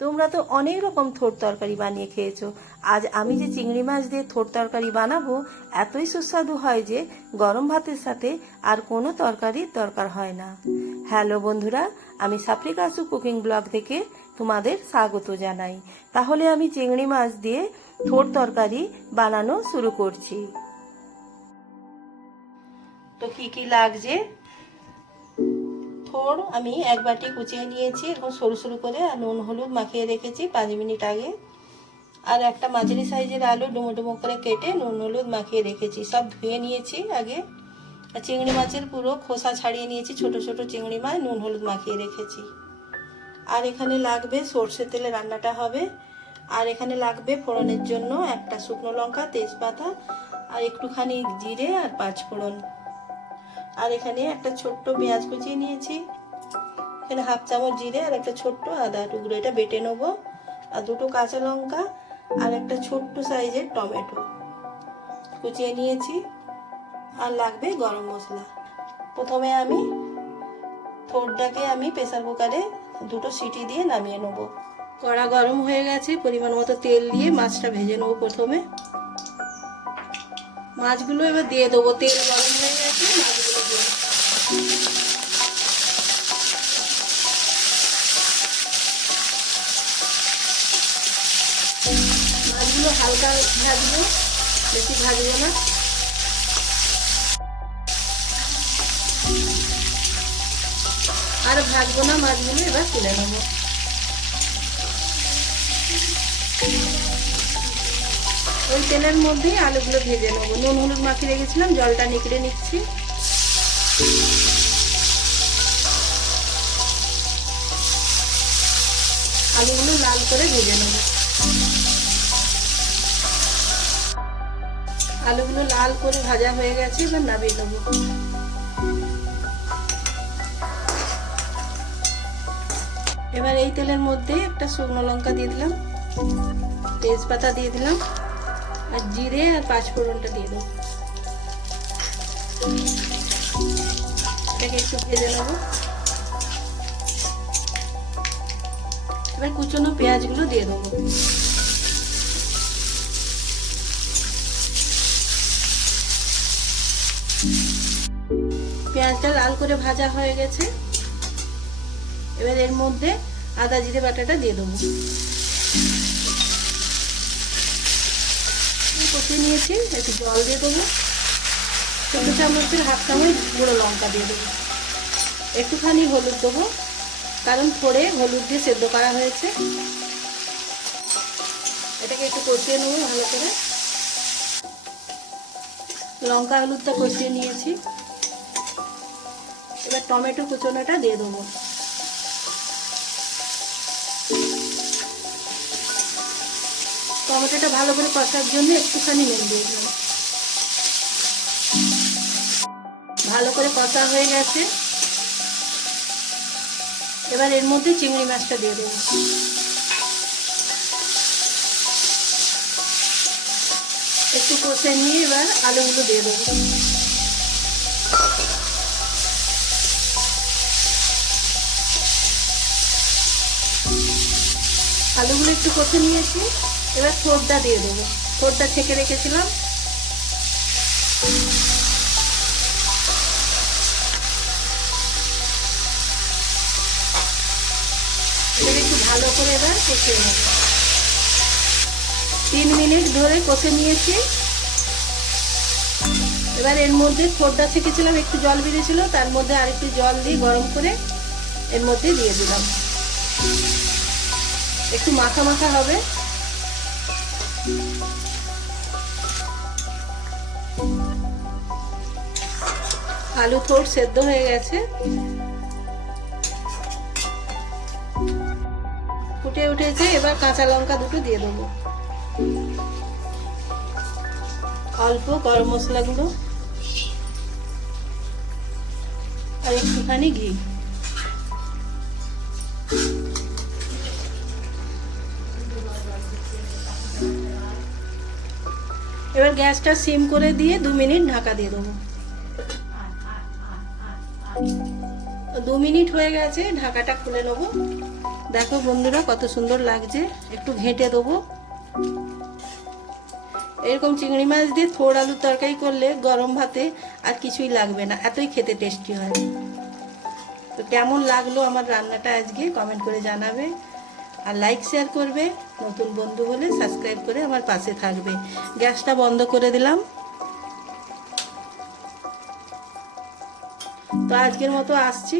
তোমরা তো অনেক রকম থোড় তরকারি বানিয়ে খেয়েছো। আজ আমি যে চিংড়ি মাছ দিয়ে থোড় তরকারি বানাবো এতই সুস্বাদু হয় যে গরম ভাতের সাথে আর কোনো তরকারির দরকার হয় না। হ্যালো বন্ধুরা, আমি সাফরিকাসু কুকিং ব্লগ থেকে তোমাদের স্বাগত জানাই। তাহলে আমি চিংড়ি মাছ দিয়ে থোড় তরকারি বানানো শুরু করছি। তো কি কি লাগছে, থোড় আমি এক বাটি কুচিয়ে নিয়েছি, এরকম সরু সরু করে, আর নুন হলুদ মাখিয়ে রেখেছি 5 মিনিট আগে। আর একটা মাঝারি সাইজের আলু ডুমো ডুমো করে কেটে নুন হলুদ মাখিয়ে রেখেছি, সব ধুয়ে নিয়েছি আগে। আর চিংড়ি মাছের পুরো খোসা ছাড়িয়ে নিয়েছি, ছোট ছোট চিংড়ি মাছ নুন হলুদ মাখিয়ে রেখেছি। আর এখানে লাগবে সর্ষের তেলে রান্নাটা হবে। আর এখানে লাগবে ফোড়নের জন্য একটা শুকনো লঙ্কা, তেজপাতা, আর একটুখানি জিরে আর 5 ফোড়ন। আর এখানে একটা ছোট্ট পেঁয়াজ কুচিয়ে নিয়েছি, এখানে হাফ চামচ জিরে আর একটা ছোট্ট আদা টুকরো, এটা বেটে নেবো। আর দুটো কাঁচা লঙ্কা আর একটা ছোট্ট সাইজের টমেটো কুচিয়ে নিয়েছি। আর লাগবে গরম মশলা। প্রথমে আমি থোড়টাকে প্রেসার কুকারে 2টো সিটি দিয়ে নামিয়ে নেব। কড়া গরম হয়ে গেছে, পরিমাণ মতো তেল দিয়ে মাছটা ভেজে নেবো। প্রথমে মাছগুলো এবার দিয়ে দেবো, তেল গরম হয়ে গেছে, মাছগুলো দিয়ে মাছগুলো হালকা ভাজবো, বেশি ভাজবো না। আর ভাজবো না মাছগুলো, এবার তুলে নেবো। ওই তেলের মধ্যেই আলুগুলো ভেজে নেবো। নুন হলুদ মাখিয়ে রেখেছিলাম, জলটা নিকড়ে নিচ্ছি। আলুগুলো লাল করে ভেজে নেব। আলুগুলো লাল করে ভাজা হয়ে গেছে, এবার নামিয়ে নেব। এবার এই তেলের মধ্যে একটা শুকনো লঙ্কা দিয়ে দিলাম, তেজপাতা দিয়ে দিলাম, আর জিরে আর 5 ফোড়নটা দিয়ে দেবো। এটাকে একটু ভেজে নেব। এবার কুচনো পেঁয়াজগুলো দিয়ে দেবো। পেঁয়াজটা লাল করে ভাজা হয়ে গেছে, এবার এর মধ্যে আদা জিরে বাটাটা দিয়ে দেবো। কষিয়ে নিয়েছি, একটু জল দিয়ে দেবো। ছোট চামচের হাফ চামচ গুঁড়ো লঙ্কা দিয়ে দেবো। একটুখানি হলুদ দেবো, কারণ থোড়ে হলুদ দিয়ে সেদ্ধ করা হয়েছে। এটাকে একটু কষিয়ে নেবো ভালো করে। লঙ্কা হলুদটা কষিয়ে নিয়েছি, এবার টমেটো কুচনোটা দিয়ে দেবো। টমেটোটা ভালো করে কষার জন্য একটুখানি নুন দিয়ে দিলাম। ভালো করে কষা হয়ে গেছে, এবার এর মধ্যে চিংড়ি মাছটা দিয়ে দেবো। একটু কষে নিয়ে এবার আলুগুলো দিয়ে দেবো। আলুগুলো একটু কষে নিয়েছি, এবার থোড়টা দিয়ে দেবো। থোড়টা ছেঁকে রেখেছিলাম। এটাকে একটু ভালো করে এবার কষিয়ে নেব। 3 মিনিট ধরে কষে নিয়েছি। এবার এর মধ্যে থোড়টা ছেঁকেছিলাম, একটু জল বেরিয়েছিল, তার মধ্যে আরেকটু জল দিয়ে গরম করে এর মধ্যে দিয়ে দিলাম। একটু মাখা মাখা হবে। আলু থোড় সেদ্ধ হয়ে গেছে, ফুটে উঠেছে। এবার কাঁচা লঙ্কা 2টো দিয়ে দেবো, অল্প গরম মশলা গুঁড়ো আর একটুখানি ঘি। এবার গ্যাসটা সিম করে দিয়ে 2 মিনিট ঢাকা দিয়ে দেবো। 2 মিনিট হয়ে গেছে, ঢাকাটা খুলে নেবো। দেখো বন্ধুরা কত সুন্দর লাগছে, একটু ঘেঁটে দেবো। এরকম চিংড়ি মাছ দিয়ে থোড় আলুর তরকারি করলে গরম ভাতে আর কিছুই লাগবে না, এতই খেতে টেস্টি হয়। তো কেমন লাগলো আমার রান্নাটা আজকে কমেন্ট করে জানাবে, আর লাইক শেয়ার করবে, নতুন বন্ধু হলে সাবস্ক্রাইব করে আমার পাশে থাকবে। গ্যাসটা বন্ধ করে দিলাম। তো আজকের মতো আসছি।